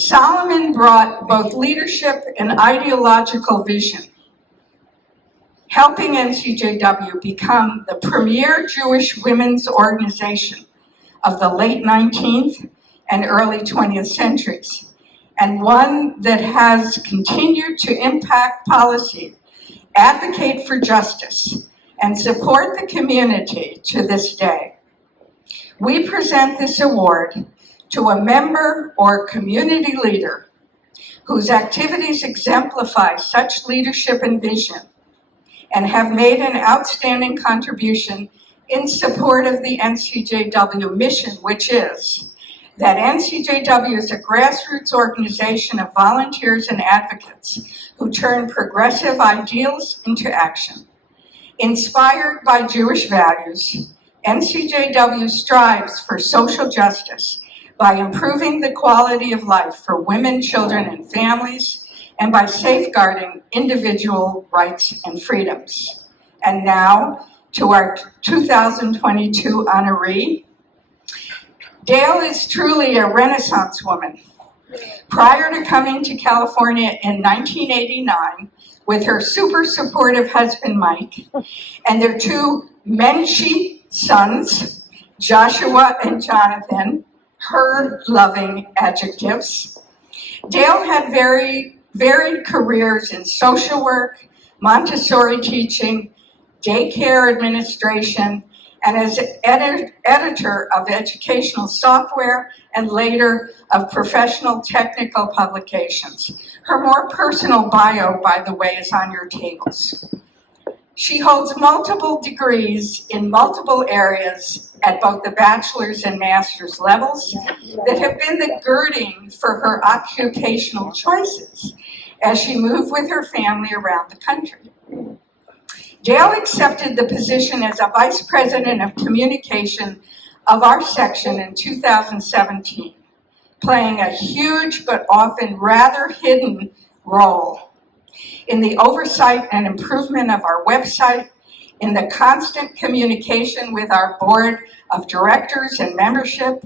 Solomon brought both leadership and ideological vision, helping NCJW become the premier Jewish women's organization of the late 19th and early 20th centuries, and one that has continued to impact policy, advocate for justice, and support the community to this day. We present this award to a member or community leader whose activities exemplify such leadership and vision and have made an outstanding contribution in support of the NCJW mission, which is that NCJW is a grassroots organization of volunteers and advocates who turn progressive ideals into action. Inspired by Jewish values, NCJW strives for social justice by improving the quality of life for women, children, and families, and by safeguarding individual rights and freedoms. And now, to our 2022 honoree. Dale is truly a Renaissance woman. Prior to coming to California in 1989 with her super supportive husband, Mike, and their two Menchie sons, Joshua and Jonathan, her loving adjectives, Dale had very varied careers in social work, Montessori teaching, daycare administration, and as editor of educational software and later of professional technical publications. Her more personal bio, by the way, is on your tables. She holds multiple degrees in multiple areas at both the bachelor's and master's levels that have been the girding for her occupational choices as she moved with her family around the country. Dale accepted the position as a vice president of communication of our section in 2017, playing a huge but often rather hidden role in the oversight and improvement of our website, in the constant communication with our board of directors and membership,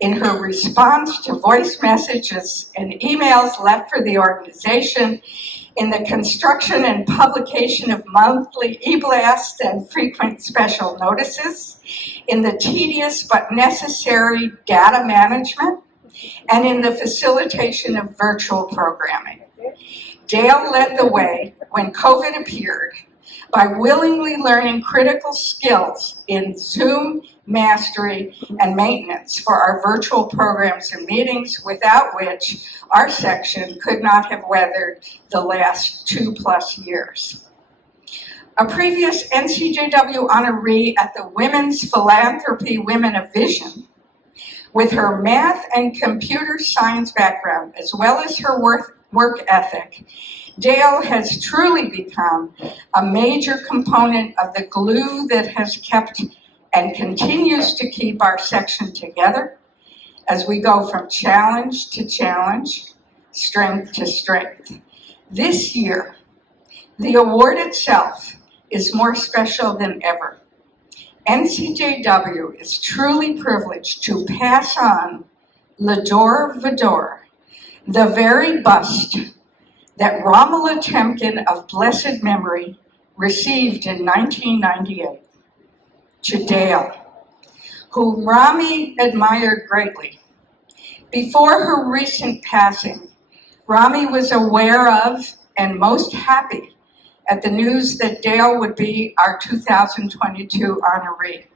in her response to voice messages and emails left for the organization, in the construction and publication of monthly e-blasts and frequent special notices, in the tedious but necessary data management, and in the facilitation of virtual programming. Dale led the way when COVID appeared by willingly learning critical skills in Zoom mastery and maintenance for our virtual programs and meetings, without which our section could not have weathered the last 2+ years. A previous NCJW honoree at the Women's Philanthropy Women of Vision, with her math and computer science background, as well as her work ethic, Dale has truly become a major component of the glue that has kept and continues to keep our section together as we go from challenge to challenge, strength to strength. This year, the award itself is more special than ever. NCJW is truly privileged to pass on L'Ador Vador, the very bust that Romola Temkin of blessed memory received in 1998, to Dale, whom Rami admired greatly. Before her recent passing, Rami was aware of and most happy at the news that Dale would be our 2022 honoree.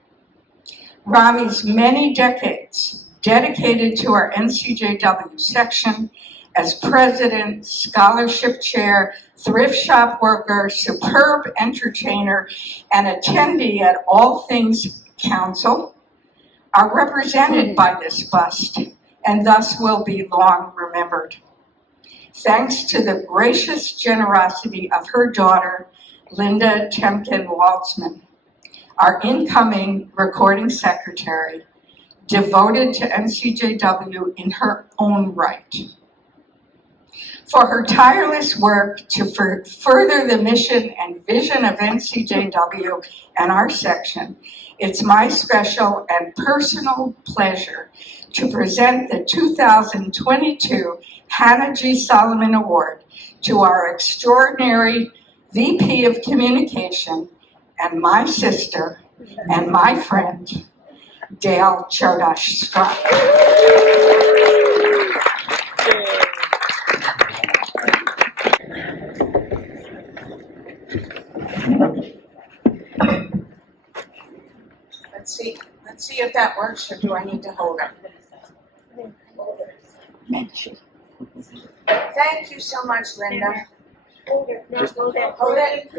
Rami's many decades dedicated to our NCJW section as president, scholarship chair, thrift shop worker, superb entertainer, and attendee at All Things Council, are represented by this bust and thus will be long remembered. Thanks to the gracious generosity of her daughter, Linda Temkin-Waltzman, our incoming recording secretary, devoted to NCJW in her own right. for her tireless work to further the mission and vision of NCJW and our section. It's my special and personal pleasure to present the 2022 Hannah G. Solomon Award to our extraordinary VP of Communication and my sister and my friend, Dale Chodosh Strok. Let's see if that works, or do I need to hold it? Thank you so much, Linda. Hold it. No, hold it. Hold it.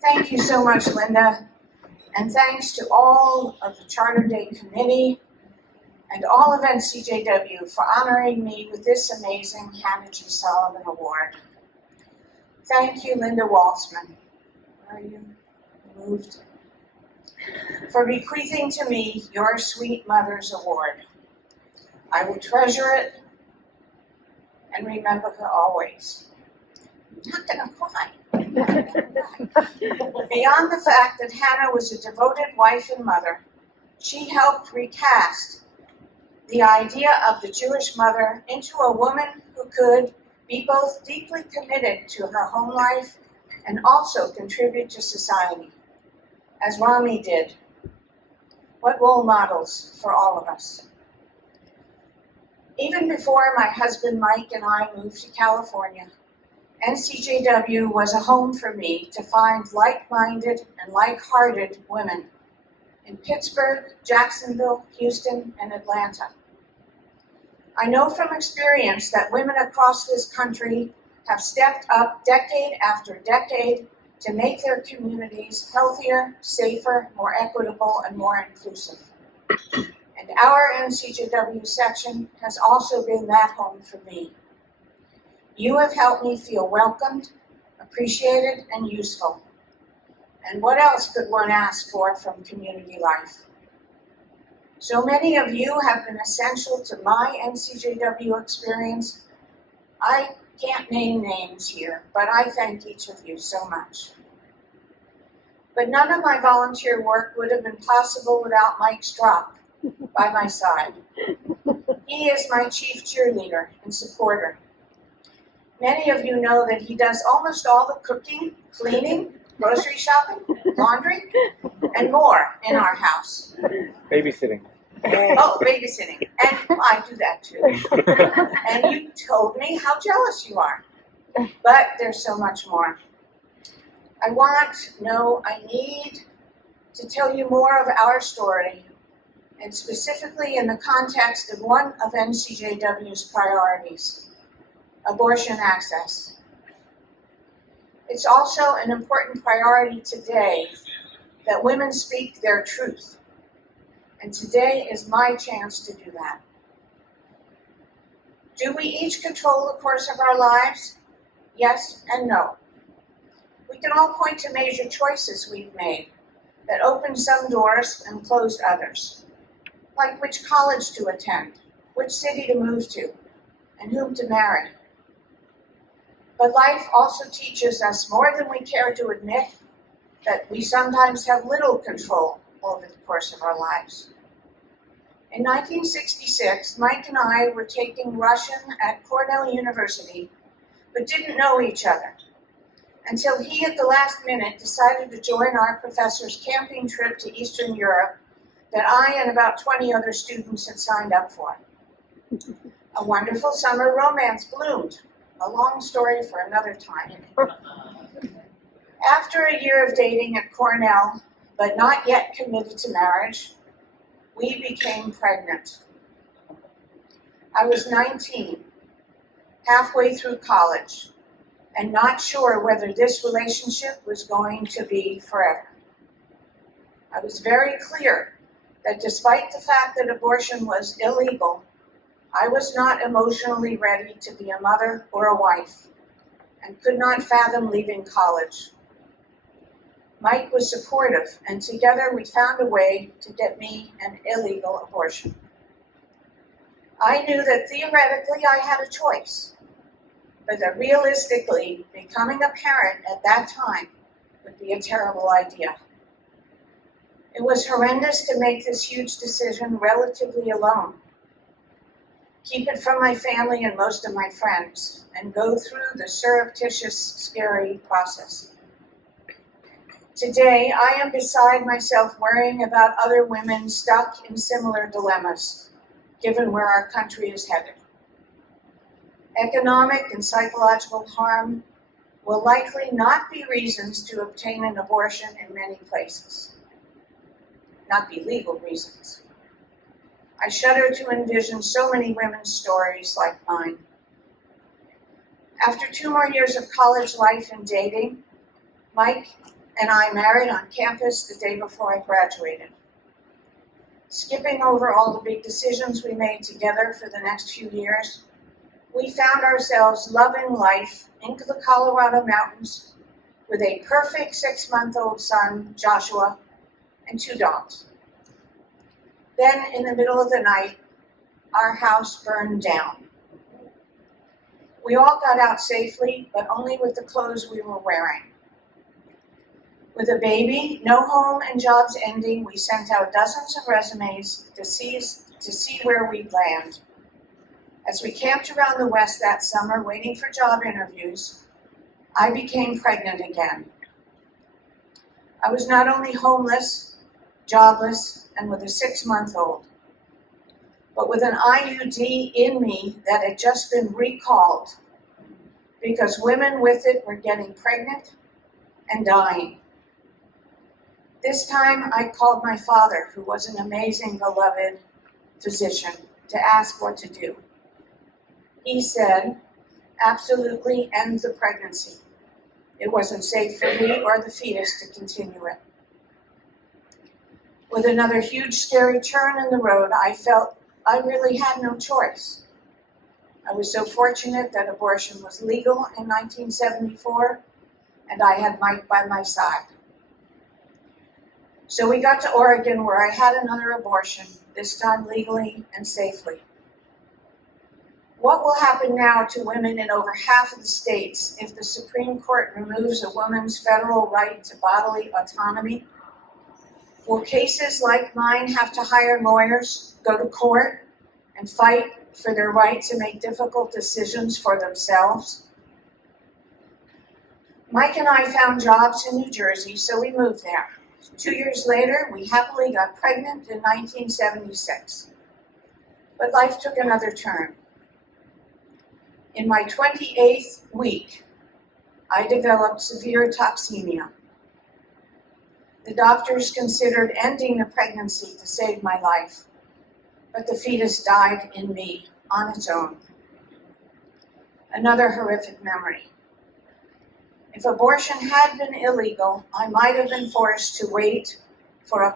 Thank you so much, Linda. And thanks to all of the Charter Day Committee and all of NCJW for honoring me with this amazing Hannah G. Solomon Award. Thank you, Linda Waltzman. Where are you? Moved. For bequeathing to me your sweet mother's award. I will treasure it and remember her always. I'm not gonna cry. Beyond the fact that Hannah was a devoted wife and mother, she helped recast the idea of the Jewish mother into a woman who could be both deeply committed to her home life and also contribute to society, as Rami did. What role models for all of us. Even before my husband Mike and I moved to California, NCJW was a home for me to find like-minded and like-hearted women in Pittsburgh, Jacksonville, Houston, and Atlanta. I know from experience that women across this country have stepped up decade after decade to make their communities healthier, safer, more equitable, and more inclusive. And our NCJW section has also been that home for me. You have helped me feel welcomed, appreciated, and useful. And what else could one ask for from community life? So many of you have been essential to my NCJW experience. I can't name names here, but I thank each of you so much. But none of my volunteer work would have been possible without Mike Strok by my side. He is my chief cheerleader and supporter. Many of you know that he does almost all the cooking, cleaning, grocery shopping, laundry, and more in our house. Babysitting. Oh, babysitting. And I do that too. And you told me how jealous you are. But there's so much more. I need to tell you more of our story, and specifically in the context of one of NCJW's priorities, abortion access. It's also an important priority today that women speak their truth. And today is my chance to do that. Do we each control the course of our lives? Yes and no. We can all point to major choices we've made that opened some doors and closed others, like which college to attend, which city to move to, and whom to marry. But life also teaches us more than we care to admit that we sometimes have little control over the course of our lives. In 1966, Mike and I were taking Russian at Cornell University, but didn't know each other until he at the last minute decided to join our professor's camping trip to Eastern Europe that I and about 20 other students had signed up for. A wonderful summer romance bloomed. A long story for another time. After a year of dating at Cornell, but not yet committed to marriage, we became pregnant. I was 19, halfway through college, and not sure whether this relationship was going to be forever. I was very clear that despite the fact that abortion was illegal, I was not emotionally ready to be a mother or a wife, and could not fathom leaving college. Mike was supportive, and together we found a way to get me an illegal abortion. I knew that theoretically I had a choice, but that realistically, becoming a parent at that time would be a terrible idea. It was horrendous to make this huge decision relatively alone, keep it from my family and most of my friends, and go through the surreptitious, scary process. Today, I am beside myself worrying about other women stuck in similar dilemmas, given where our country is headed. Economic and psychological harm will likely not be reasons to obtain an abortion in many places, not be legal reasons. I shudder to envision so many women's stories like mine. After 2 more years of college life and dating, Mike and I married on campus the day before I graduated. Skipping over all the big decisions we made together for the next few years, we found ourselves loving life in the Colorado mountains with a perfect 6-month-old son, Joshua, and 2 dogs. Then, in the middle of the night, our house burned down. We all got out safely, but only with the clothes we were wearing. With a baby, no home, and jobs ending, we sent out dozens of resumes to see where we'd land. As we camped around the West that summer waiting for job interviews, I became pregnant again. I was not only homeless, jobless, and with a 6-month-old, but with an IUD in me that had just been recalled because women with it were getting pregnant and dying. This time I called my father, who was an amazing, beloved physician, to ask what to do. He said, absolutely end the pregnancy. It wasn't safe for me or the fetus to continue it. With another huge, scary turn in the road, I felt I really had no choice. I was so fortunate that abortion was legal in 1974, and I had Mike by my side. So we got to Oregon, where I had another abortion, this time legally and safely. What will happen now to women in over half of the states if the Supreme Court removes a woman's federal right to bodily autonomy? Will cases like mine have to hire lawyers, go to court, and fight for their right to make difficult decisions for themselves? Mike and I found jobs in New Jersey, so we moved there. 2 years later, we happily got pregnant in 1976. But life took another turn. In my 28th week, I developed severe toxemia. The doctors considered ending the pregnancy to save my life, but the fetus died in me on its own. Another horrific memory. If abortion had been illegal, I might have been forced to wait for a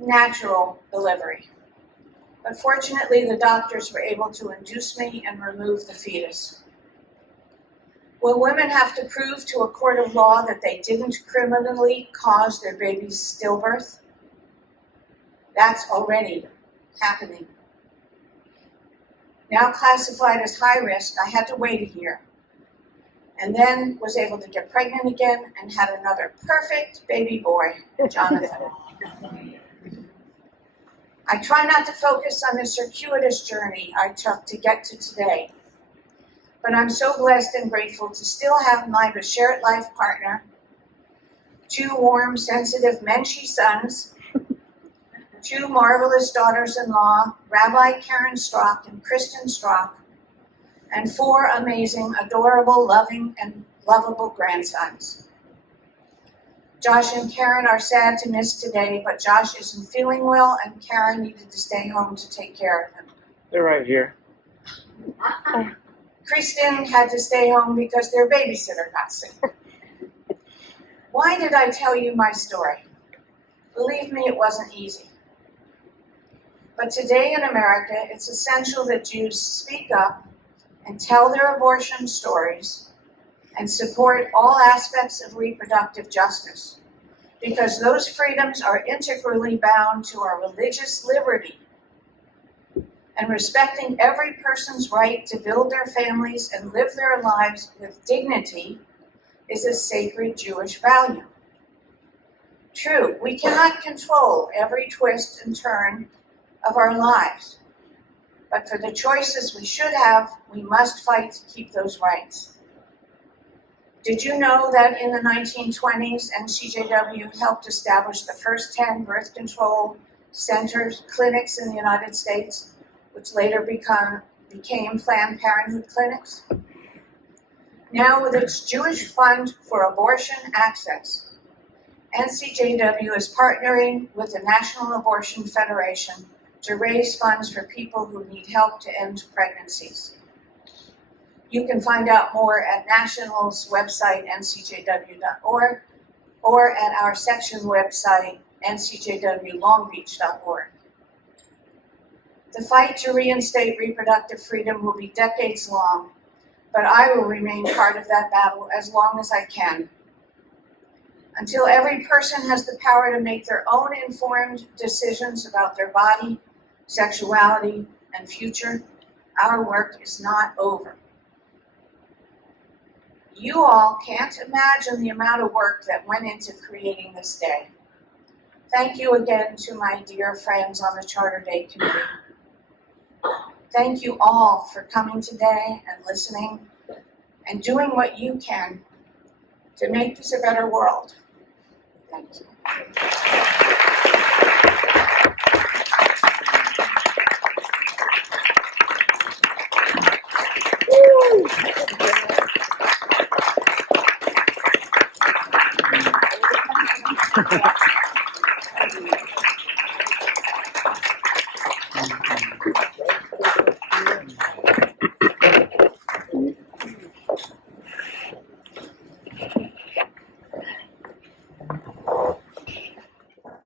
natural delivery. But fortunately, the doctors were able to induce me and remove the fetus. Will women have to prove to a court of law that they didn't criminally cause their baby's stillbirth? That's already happening. Now classified as high risk, I had to wait a year, and then was able to get pregnant again and had another perfect baby boy, Jonathan. I try not to focus on the circuitous journey I took to get to today, but I'm so blessed and grateful to still have my shared life partner, 2 warm, sensitive, menschy sons, 2 marvelous daughters-in-law, Rabbi Karen Strok and Kristen Strok, and 4 amazing, adorable, loving, and lovable grandsons. Josh and Karen are sad to miss today, but Josh isn't feeling well, and Karen needed to stay home to take care of him. They're right here. Kristen had to stay home because their babysitter got sick. Why did I tell you my story? Believe me, it wasn't easy. But today in America, it's essential that Jews speak up and tell their abortion stories and support all aspects of reproductive justice, because those freedoms are integrally bound to our religious liberty. And respecting every person's right to build their families and live their lives with dignity is a sacred Jewish value. True, we cannot control every twist and turn of our lives, but for the choices we should have, we must fight to keep those rights. Did you know that in the 1920s, NCJW helped establish the first 10 birth control centers, clinics in the United States, which later became Planned Parenthood clinics? Now, with its Jewish Fund for Abortion Access, NCJW is partnering with the National Abortion Federation to raise funds for people who need help to end pregnancies. You can find out more at National's website, ncjw.org, or at our section website, ncjwlongbeach.org. The fight to reinstate reproductive freedom will be decades long, but I will remain part of that battle as long as I can. Until every person has the power to make their own informed decisions about their body, sexuality, and future, our work is not over. You all can't imagine the amount of work that went into creating this day. Thank you again to my dear friends on the Charter Day Committee. Thank you all for coming today and listening and doing what you can to make this a better world. Thank you.